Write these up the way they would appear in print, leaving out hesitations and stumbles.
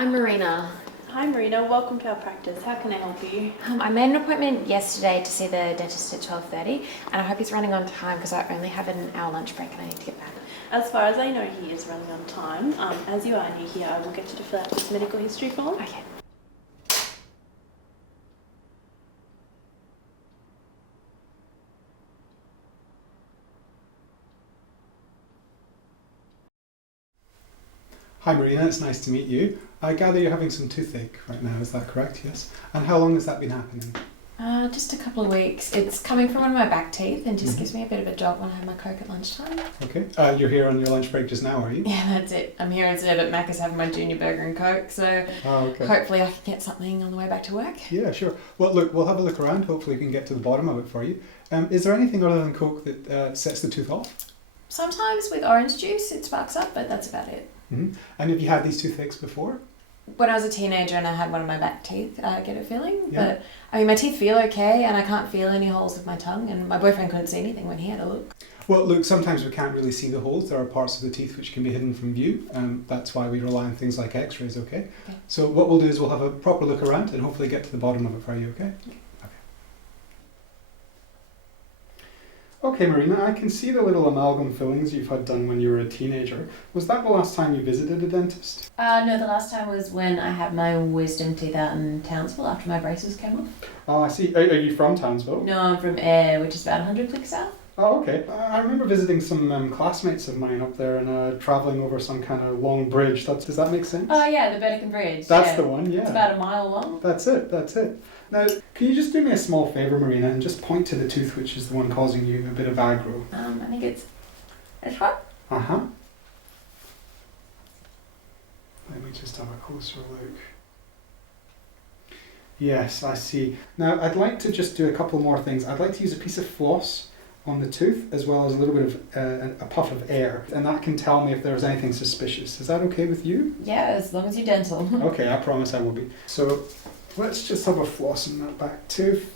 I'm Marina. Hi Marina, welcome to our practice. How can I help you? I made an appointment yesterday to see the dentist at 12:30 and I hope he's running on time because I only have an hour lunch break and I need to get back. As far as I know, he is running on time. As you are new here, I will get you to fill out this medical history form. Okay. Hi Marina, it's nice to meet you. I gather you're having some toothache right now, is that correct? Yes. And how long has that been happening? Just a couple of weeks. It's coming from one of my back teeth and just gives me a bit of a jolt when I have my Coke at lunchtime. Okay. You're here on your lunch break just now, are you? Yeah, that's it. I'm here instead at Macca's having my junior burger and Coke, so hopefully I can get something on the way back to work. Yeah, sure. Well, look, we'll have a look around. Hopefully we can get to the bottom of it for you. Is there anything other than Coke that sets the tooth off? Sometimes with orange juice it sparks up, but that's about it. Mm-hmm. And have you had these toothaches before? When I was a teenager and I had one of my back teeth get a filling, Yeah. but I mean my teeth feel okay and I can't feel any holes with my tongue, and my boyfriend couldn't see anything when he had a look. Well, look, sometimes we can't really see the holes. There are parts of the teeth which can be hidden from view. That's why we rely on things like x-rays, okay? So what we'll do is we'll have a proper look around and hopefully get to the bottom of it for you, okay? Okay, Marina, I can see the little amalgam fillings you've had done when you were a teenager. Was that the last time you visited a dentist? No, the last time was when I had my wisdom teeth out in Townsville after my braces came off. Oh, I see. Are you from Townsville? No, I'm from Ayr, which is about 100 clicks south. Oh, okay. I remember visiting some classmates of mine up there and travelling over some kind of long bridge. Does that make sense? Oh yeah, the Weerakoon Bridge. That's the one, yeah. It's about a mile long. That's it. Now, can you just do me a small favour, Marina, and just point to the tooth which is the one causing you a bit of aggro? I think it's this one. Uh-huh. Let me just have a closer look. Yes, I see. Now, I'd like to just do a couple more things. I'd like to use a piece of floss on the tooth as well as a little bit of a puff of air, and that can tell me if there's anything suspicious. Is that okay with you? Yeah, as long as you're dental. Okay, I promise I will be. So let's just have a floss in that back tooth.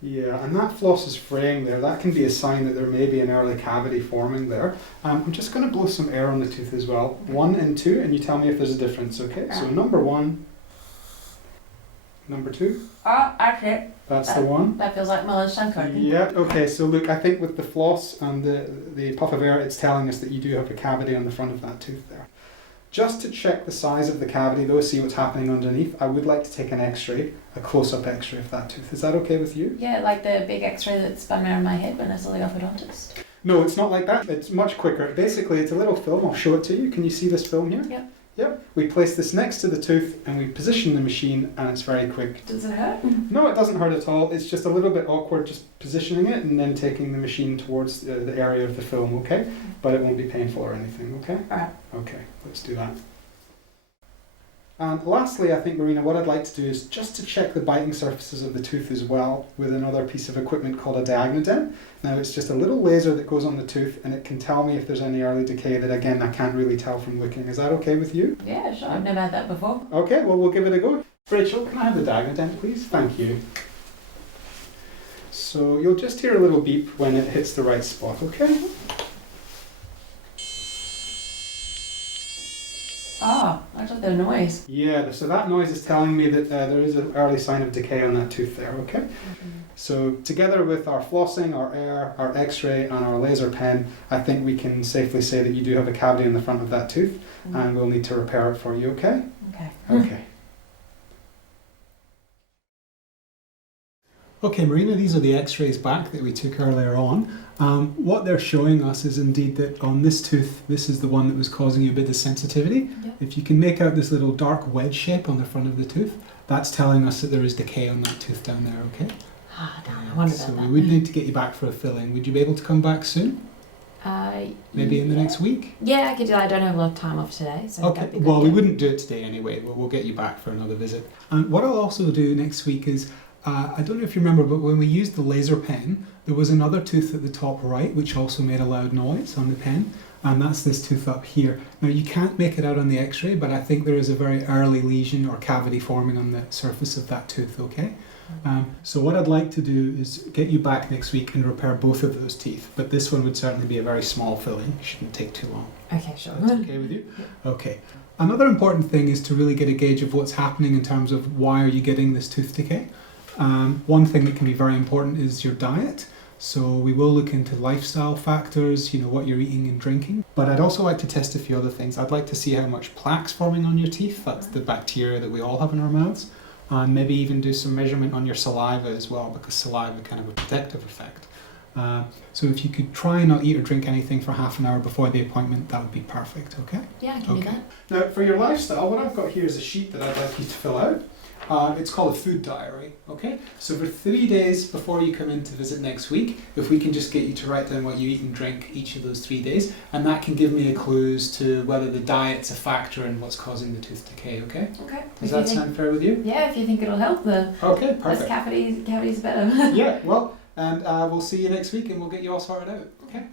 Yeah, and that floss is fraying there. That can be a sign that there may be an early cavity forming there. I'm just going to blow some air on the tooth as well. 1 and 2, and you tell me if there's a difference, okay? So number 1, number 2. Oh, that's it. That's the one. That feels like my lunchtime Coke. Yeah, okay, so look, I think with the floss and the puff of air, it's telling us that you do have a cavity on the front of that tooth there. Just to check the size of the cavity though, see what's happening underneath, I would like to take an x-ray, a close-up x-ray of that tooth. Is that okay with you? Yeah, like the big x-ray that spun around my head when I saw the orthodontist. No, it's not like that. It's much quicker. Basically, it's a little film. I'll show it to you. Can you see this film here? Yep. Yep. We place this next to the tooth and we position the machine and it's very quick. Does it hurt? No, it doesn't hurt at all. It's just a little bit awkward just positioning it and then taking the machine towards the area of the film, okay? But it won't be painful or anything, okay? Alright. Okay, let's do that. And lastly, I think, Marina, what I'd like to do is just to check the biting surfaces of the tooth as well with another piece of equipment called a Diagnodent. Now, it's just a little laser that goes on the tooth and it can tell me if there's any early decay that, again, I can't really tell from looking. Is that okay with you? Yeah, sure. I've never had that before. Okay, well, we'll give it a go. Rachel, can I have the Diagnodent, please? Thank you. So you'll just hear a little beep when it hits the right spot, okay? Ah, I thought the noise. Yeah, so that noise is telling me that there is an early sign of decay on that tooth there, okay? So together with our flossing, our air, our x-ray and our laser pen, I think we can safely say that you do have a cavity in the front of that tooth and we'll need to repair it for you, okay? Okay. Okay. Okay, Marina, these are the x-rays back that we took earlier on. What they're showing us is indeed that on this tooth, this is the one that was causing you a bit of sensitivity. Yep. If you can make out this little dark wedge shape on the front of the tooth, that's telling us that there is decay on that tooth down there, okay? Ah, damn, I wonder about So that. we would need to get you back for a filling. Would you be able to come back soon? Maybe in the next week? Yeah, I could do that. I don't have a lot of time off today, so Okay, that'd be good. well, we wouldn't do it today anyway. We'll get you back for another visit. And what I'll also do next week is, I don't know if you remember, but when we used the laser pen, there was another tooth at the top right which also made a loud noise on the pen, and that's this tooth up here. Now you can't make it out on the x-ray, but I think there is a very early lesion or cavity forming on the surface of that tooth, okay? So what I'd like to do is get you back next week and repair both of those teeth. But this one would certainly be a very small filling. It shouldn't take too long. Okay, sure. That's okay with you? Okay. Another important thing is to really get a gauge of what's happening in terms of why are you getting this tooth decay. One thing that can be very important is your diet. So we will look into lifestyle factors, what you're eating and drinking. But I'd also like to test a few other things. I'd like to see how much plaque's forming on your teeth. That's the bacteria that we all have in our mouths. And maybe even do some measurement on your saliva as well, because saliva kind of a protective effect. So if you could try and not eat or drink anything for half an hour before the appointment, that would be perfect, okay? Yeah, I can do that. Now, for your lifestyle, what I've got here is a sheet that I'd like you to fill out. It's called a food diary, okay? So for 3 days before you come in to visit next week, if we can just get you to write down what you eat and drink each of those 3 days, and that can give me a clue as to whether the diet's a factor in what's causing the tooth decay, okay? Okay. Does that sound fair with you? Yeah, if you think it'll help, the Okay, less perfect. cavities better. Yeah, well, and we'll see you next week and we'll get you all sorted out, okay?